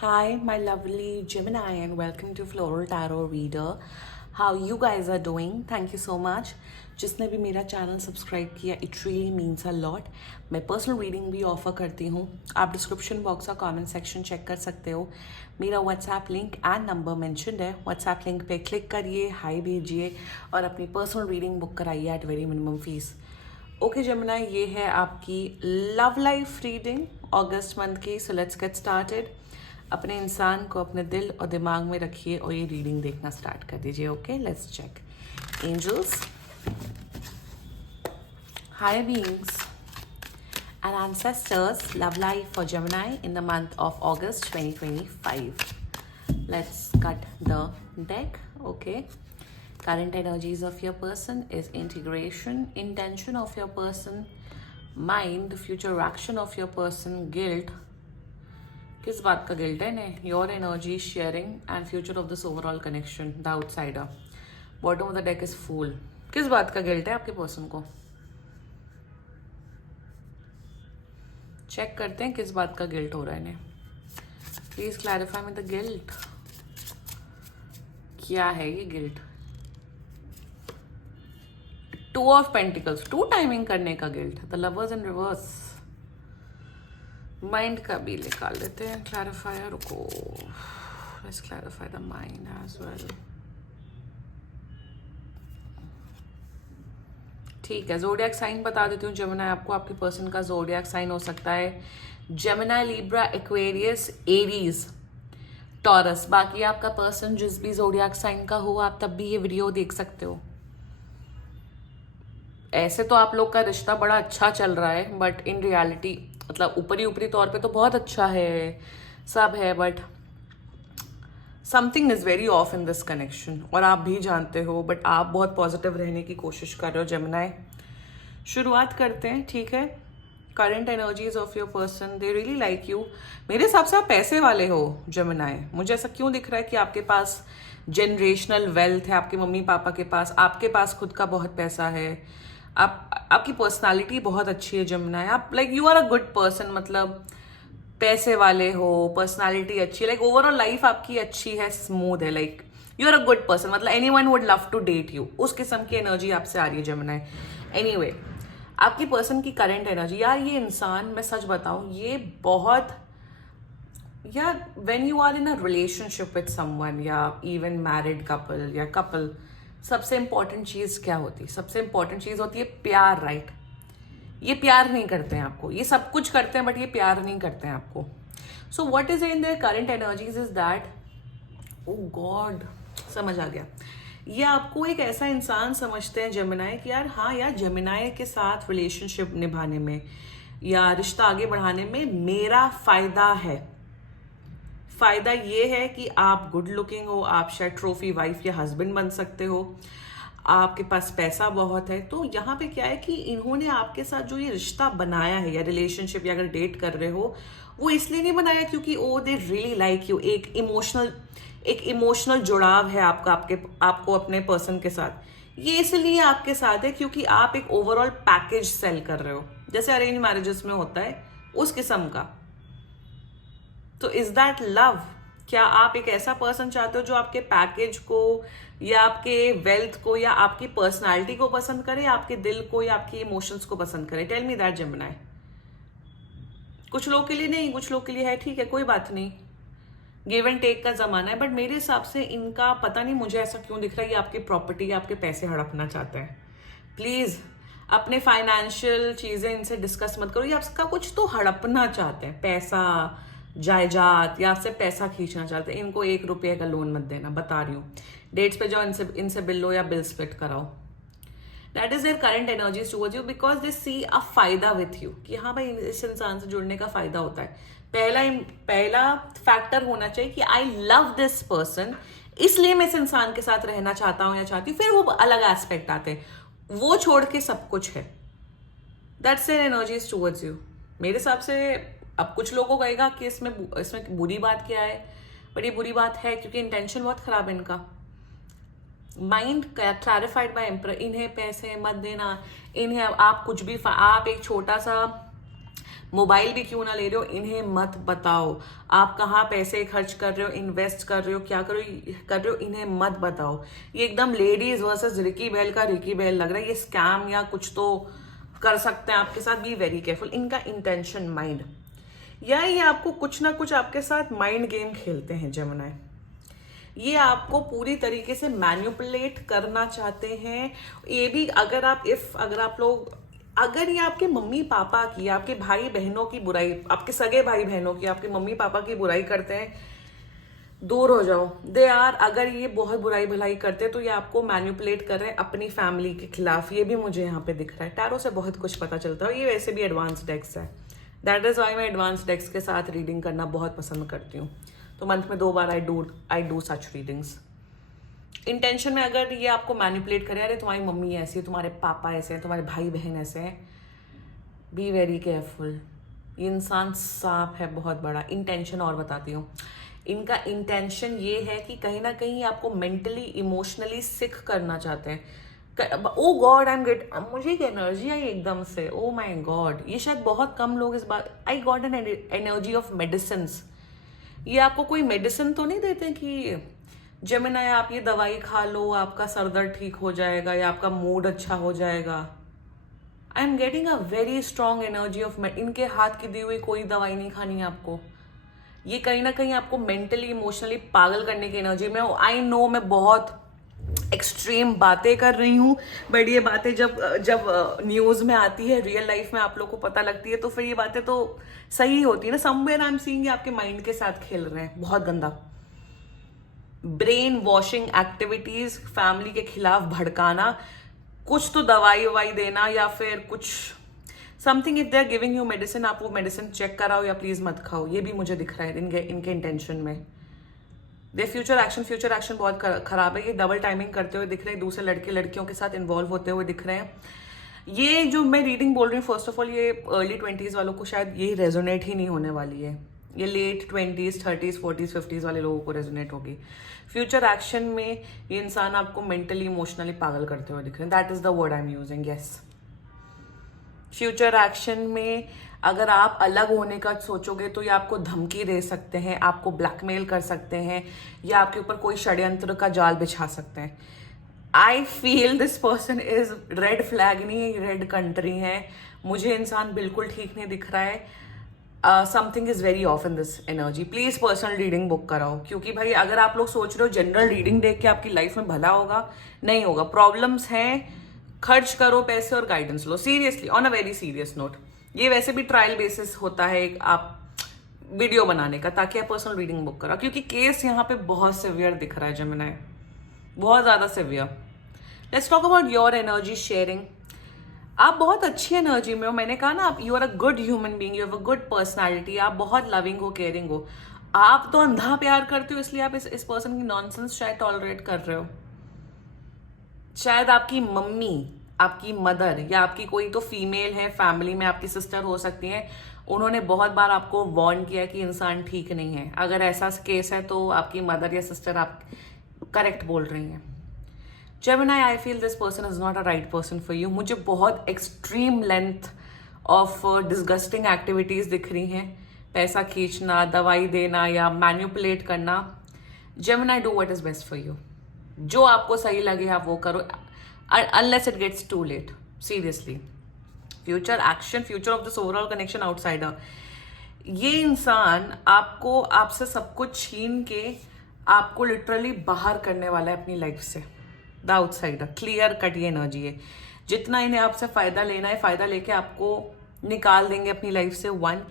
Hi, my lovely Gemini, and welcome to Floral Tarot Reader. How you guys are doing? Thank you so much. जिसने भी मेरा channel subscribe किया, it really means a lot. मैं personal reading भी offer करती हूँ. आप description box और कमेंट सेक्शन चेक कर सकते हो. मेरा WhatsApp link and number mentioned है. व्हाट्सएप लिंक पे क्लिक करिए, हाई भेजिए और अपनी पर्सनल रीडिंग बुक कराइए at very minimum fees. Okay Jamuna, ये है आपकी love life reading August month की. So let's get started. अपने इंसान को अपने दिल और दिमाग में रखिए और ये रीडिंग देखना स्टार्ट कर दीजिए. Okay, let's check. Angels, higher beings and ancestors, love life for Gemini in the month of August 2025. Let's cut the deck. Okay, current energies of your person is integration, intention of your person, mind, future action of your person, guilt. किस बात का guilt है ने? Your energy, sharing and future of this overall connection, the outsider. Bottom of the deck is fool. किस बात का guilt है आपके पर्सन को? चेक करते हैं किस बात का गिल्ट हो रहा है इन्हें. Please clarify me the guilt. क्या है ये guilt? Two of pentacles, two timing करने का guilt. The lovers in reverse. Mind का भी निकाल लेते हैं क्लैरिफायर को. Let's clarify the mind as well. ठीक है, जोडियाक साइन बता देती हूँ जमुना आपको. आपके पर्सन का जोडियाक साइन हो सकता है Gemini, Libra, Aquarius, Aries, taurus. बाकी आपका पर्सन जिस भी जोडियाक साइन का हो, आप तब भी ये वीडियो देख सकते हो. ऐसे तो आप लोग का रिश्ता बड़ा अच्छा चल रहा है, बट इन रियलिटी मतलब ऊपरी तौर पे तो बहुत अच्छा है, सब है, but something is very of in this connection. और आप भी जानते हो, बट आप बहुत पॉजिटिव रहने की कोशिश कर रहे हो जेमिनी. शुरुआत करते हैं, ठीक है. Current energies of your person, they really like you. मेरे हिसाब से आप पैसे वाले हो जेमिनी. मुझे ऐसा क्यों दिख रहा है कि आपके पास जनरेशनल वेल्थ है, आपके मम्मी पापा के पास, आपके पास खुद का बहुत पैसा है. आपकी पर्सनालिटी बहुत अच्छी है जेमिनी. आप like you are a good person. मतलब पैसे वाले हो, पर्सनालिटी अच्छी है, लाइक ओवरऑल लाइफ आपकी अच्छी है, स्मूथ है. Like you are a good person. मतलब anyone would love to date you. उस किस्म की एनर्जी आपसे आ रही है जेमिनी. एनीवे, आपकी पर्सन की करंट एनर्जी, यार ये इंसान, मैं सच बताऊं, ये बहुत, यार when you are in a relationship with someone या इवन मैरिड कपल या कपल, सबसे इंपॉर्टेंट चीज क्या होती है? सबसे इंपॉर्टेंट चीज होती है प्यार, राइट? ये प्यार नहीं करते हैं आपको. ये सब कुछ करते हैं बट ये प्यार नहीं करते हैं आपको. So what is in their current energies is that, oh god, समझ आ गया. ये आपको एक ऐसा इंसान समझते हैं जेमिनी कि यार हाँ यार, जेमिनी के साथ रिलेशनशिप निभाने में या रिश्ता आगे बढ़ाने में मेरा फायदा है. फायदा ये है कि आप गुड लुकिंग हो, आप शायद ट्रॉफी वाइफ या हस्बैंड बन सकते हो, आपके पास पैसा बहुत है. तो यहाँ पे क्या है कि इन्होंने आपके साथ जो ये रिश्ता बनाया है या रिलेशनशिप या अगर डेट कर रहे हो, वो इसलिए नहीं बनाया क्योंकि ओ दे रियली लाइक यू. एक इमोशनल जुड़ाव है आपको अपने पर्सन के साथ. ये इसलिए आपके साथ है क्योंकि आप एक ओवरऑल पैकेज सेल कर रहे हो, जैसे अरेंज मैरिजेस में होता है उस किस्म का. तो इज दैट लव? क्या आप एक ऐसा पर्सन चाहते हो जो आपके पैकेज को या आपके वेल्थ को या आपकी पर्सनालिटी को पसंद करे, या आपके दिल को या आपके इमोशंस को पसंद करे? Tell me that Gemini. कुछ लोग के लिए नहीं, कुछ लोग के लिए है, ठीक है, कोई बात नहीं. गिव एंड टेक का जमाना है. बट मेरे हिसाब से इनका पता नहीं, मुझे ऐसा क्यों दिख रहा है, ये आपकी प्रॉपर्टी या आपके पैसे हड़पना चाहते हैं. प्लीज अपने फाइनेंशियल चीजें इनसे डिस्कस मत करो. ये आपका कुछ तो हड़पना चाहते हैं, पैसा, जायदाद, या आपसे पैसा खींचना चाहते हैं. इनको 1 रुपये का लोन मत देना, बता रही हूँ. डेट्स पे जाओ, इनसे बिल लो या बिल स्प्लिट कराओ. That is their current energies towards you because they see a फायदा विथ यू, कि हाँ भाई इस इंसान से जुड़ने का फायदा होता है. पहला फैक्टर होना चाहिए कि आई लव दिस पर्सन, इसलिए मैं इस इंसान के साथ रहना चाहता हूं या चाहती हूँ. फिर वो अलग एस्पेक्ट आते हैं, वो छोड़ के सब कुछ है. That's their energies towards you मेरे हिसाब से. अब कुछ लोगों को कहेगा कि इसमें बुरी बात क्या है, बट ये बुरी बात है क्योंकि इंटेंशन बहुत खराब है इनका. Mind clarified by emperor. इन्हें पैसे मत देना, इन्हें आप कुछ भी, आप एक छोटा सा मोबाइल भी क्यों ना ले रहे हो, इन्हें मत बताओ। आप कहाँ पैसे खर्च कर रहे हो, इन्वेस्ट कर रहे हो, क्या कर रहे हो, इन्हें मत बताओ। ये एकदम लेडीज वर्सेस रिकी बेल का रिकी बेल लग रहा है। ये स्कैम या कुछ तो कर सकते हैं आपके साथ। Be very careful. इनका इंटेंशन माइंड, या ये आपको कुछ ना कुछ आपके साथ माइंड गेम खेलते हैं जेमिनी। ये आपको पूरी तरीके से मैनिपुलेट करना चाहते हैं। ये भी अगर आप लोग, अगर ये आपके मम्मी पापा की, आपके भाई बहनों की बुराई, आपके सगे भाई बहनों की, आपके मम्मी पापा की बुराई करते हैं, दूर हो जाओ। अगर ये बहुत बुराई भलाई करते हैं तो ये आपको मैनिपुलेट कर रहे हैं अपनी फैमिली के खिलाफ। ये भी मुझे यहाँ पे दिख रहा है। टैरो से बहुत कुछ पता चलता है। ये वैसे भी एडवांस डेक्स है। दैट इज वाई मैं एडवांस डेक्स के साथ रीडिंग करना बहुत पसंद करती हूँ। तो मंथ में 2 बार I do such readings. Intention में अगर ये आपको मैनिपुलेट करे, अरे तुम्हारी मम्मी ऐसी है, तुम्हारे पापा ऐसे हैं, तुम्हारे भाई बहन ऐसे हैं, बी वेरी केयरफुल। ये इंसान सांप है बहुत बड़ा। इंटेंशन और बताती हूँ, इनका इंटेंशन ये है कि कहीं ना कहीं आपको मेंटली इमोशनली सिक करना चाहते हैं। ओ गॉड, आई एम गेट, मुझे एक एनर्जी आई एकदम से। ओ माई गॉड, ये शायद बहुत कम लोग इस बात, I got an energy of medicine. ये आपको कोई मेडिसिन तो नहीं देते कि जेमिनी आप ये दवाई खा लो, आपका सर दर्द ठीक हो जाएगा या आपका मूड अच्छा हो जाएगा। I am getting a very strong energy of, इनके हाथ की दी हुई कोई दवाई नहीं खानी है आपको। ये कहीं ना कहीं आपको मेंटली इमोशनली पागल करने की एनर्जी में। आई नो मैं बहुत एक्सट्रीम बातें कर रही हूँ, बट ये बातें जब न्यूज में आती है, रियल लाइफ में आप लोग को पता लगती है, तो फिर ये बातें तो सही होती है ना। समवेयर आई एम सीइंग आपके माइंड के साथ खेल रहे हैं बहुत गंदा। ब्रेन वॉशिंग एक्टिविटीज, फैमिली के खिलाफ भड़काना, कुछ तो दवाई ववाई देना, या फिर कुछ something. If they are giving you medicine, आप वो मेडिसिन चेक कराओ या प्लीज मत खाओ। ये भी मुझे दिख रहा है इनके इंटेंशन में। दे फ्यूचर एक्शन बहुत खराब है। ये डबल टाइमिंग करते हुए दिख रहे हैं, दूसरे लड़के लड़कियों के साथ इन्वॉल्व होते हुए दिख रहे हैं। ये जो मैं रीडिंग बोल रही हूँ, फर्स्ट ऑफ ऑल ये अर्ली 20s वालों को शायद ये रेजोनेट ही नहीं होने वाली है। ये late 20s 30s 40s 50s वाले लोगों को रेजोनेट होगी। फ्यूचर एक्शन में ये इंसान आपको मेंटली इमोशनली पागल करते हुए दिख रहे हैं। That is the word I am using, yes. Future action में अगर आप अलग होने का सोचोगे तो ये आपको धमकी दे सकते हैं, आपको ब्लैकमेल कर सकते हैं, या आपके ऊपर कोई षड्यंत्र का जाल बिछा सकते हैं। I feel this person is red flag, नहीं रेड कंट्री है। मुझे इंसान बिल्कुल ठीक नहीं दिख रहा है। Something is very of in this energy. Please personal reading book कराओ, क्योंकि भाई अगर आप लोग सोच रहे हो जनरल रीडिंग देख के आपकी लाइफ में भला होगा, नहीं होगा। प्रॉब्लम्स हैं, खर्च करो पैसे और guidance low. Seriously, on a very serious note. ये वैसे भी ट्रायल बेसिस होता है एक आप वीडियो बनाने का, ताकि आप पर्सनल रीडिंग बुक कराओ, क्योंकि केस यहाँ पे बहुत सिवियर दिख रहा है जेमिनी, बहुत ज्यादा severe. Let's talk about your energy sharing. आप बहुत अच्छी एनर्जी में हो। मैंने कहा ना, आप you are a good human being, you have a good personality. आप बहुत लविंग हो, केयरिंग हो। आप तो अंधा प्यार करते हो, इसलिए आप इस पर्सन की नॉनसेंस शायद टॉलरेट कर रहे हो। शायद आपकी मम्मी, आपकी मदर, या आपकी कोई तो फीमेल है फैमिली में, आपकी सिस्टर हो सकती है, उन्होंने बहुत बार आपको वार्न किया कि इंसान ठीक नहीं है। अगर ऐसा केस है तो आपकी मदर या सिस्टर आप करेक्ट बोल रही हैं। Gemini, I feel this person is not a right person for you. मुझे बहुत extreme length of disgusting activities दिख रही हैं। पैसा खींचना, दवाई देना, या मैन्युपुलेट करना। Gemini, do what is best for you. जो आपको सही लगे आप वो करो, unless it gets too late. Seriously, future action, future of this overall connection, outsider. ये इंसान आपको, आपसे सब कुछ छीन के आपको लिटरली बाहर करने वाला है अपनी लाइफ से। द आउटसाइडर, क्लियर कट ये एनर्जी है। जितना इन्हें आपसे फायदा लेना है, फायदा लेके आपको निकाल देंगे अपनी लाइफ से। 1,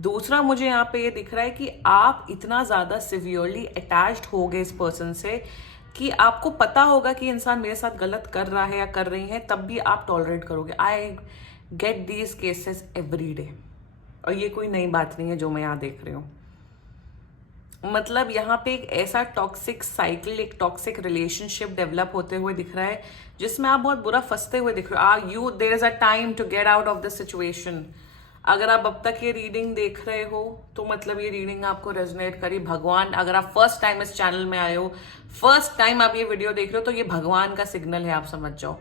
दूसरा मुझे यहाँ पे ये दिख रहा है कि आप इतना ज्यादा सिवियरली अटैच्ड हो गए इस पर्सन से कि आपको पता होगा कि इंसान मेरे साथ गलत कर रहा है या कर रही है, तब भी आप टॉलरेट करोगे। I get these cases every day, और ये कोई नई बात नहीं है जो मैं यहाँ देख रही हूँ। मतलब यहाँ पे एक ऐसा टॉक्सिक साइकिल, एक टॉक्सिक रिलेशनशिप डेवलप होते हुए दिख रहा है, जिसमें आप बहुत बुरा फंसते हुए दिख रहे हो। There is a time to get out of this situation. अगर आप अब तक ये रीडिंग देख रहे हो तो मतलब ये रीडिंग आपको रेजोनेट करी। भगवान, अगर आप फर्स्ट टाइम इस चैनल में आए हो, फर्स्ट टाइम आप ये वीडियो देख रहे हो, तो ये भगवान का सिग्नल है, आप समझ जाओ।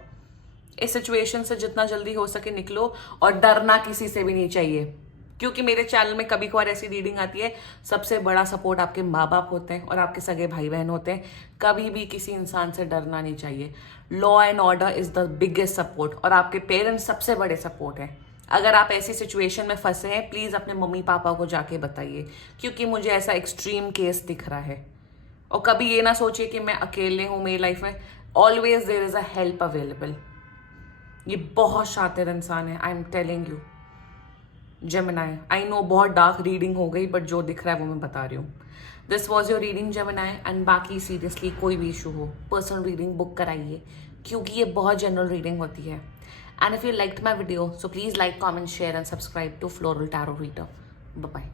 इस सिचुएशन से जितना जल्दी हो सके निकलो, और डरना किसी से भी नहीं चाहिए, क्योंकि मेरे चैनल में कभी कभार ऐसी रीडिंग आती है, सबसे बड़ा सपोर्ट आपके माँ बाप होते हैं और आपके सगे भाई बहन होते हैं। कभी भी किसी इंसान से डरना नहीं चाहिए। Law and order is the biggest support, और आपके पेरेंट्स सबसे बड़े सपोर्ट हैं। अगर आप ऐसी सिचुएशन में फंसे हैं, प्लीज़ अपने मम्मी पापा को जाके बताइए, क्योंकि मुझे ऐसा एक्सट्रीम केस दिख रहा है। और कभी ये ना सोचिए कि मैं अकेले हूँ मेरी लाइफ में। Always there is a help available. ये बहुत शातिर इंसान है, I am telling you. Gemini, I know बहुत डार्क रीडिंग हो गई, बट जो दिख रहा है वो मैं बता रही हूँ। This was your reading Gemini. And बाकी सीरियसली कोई भी इशू हो, पर्सनल रीडिंग बुक कराइए, क्योंकि ये बहुत जनरल रीडिंग होती है। And if you liked my video, so please like, comment, share and subscribe to floral tarot reader. Bye bye.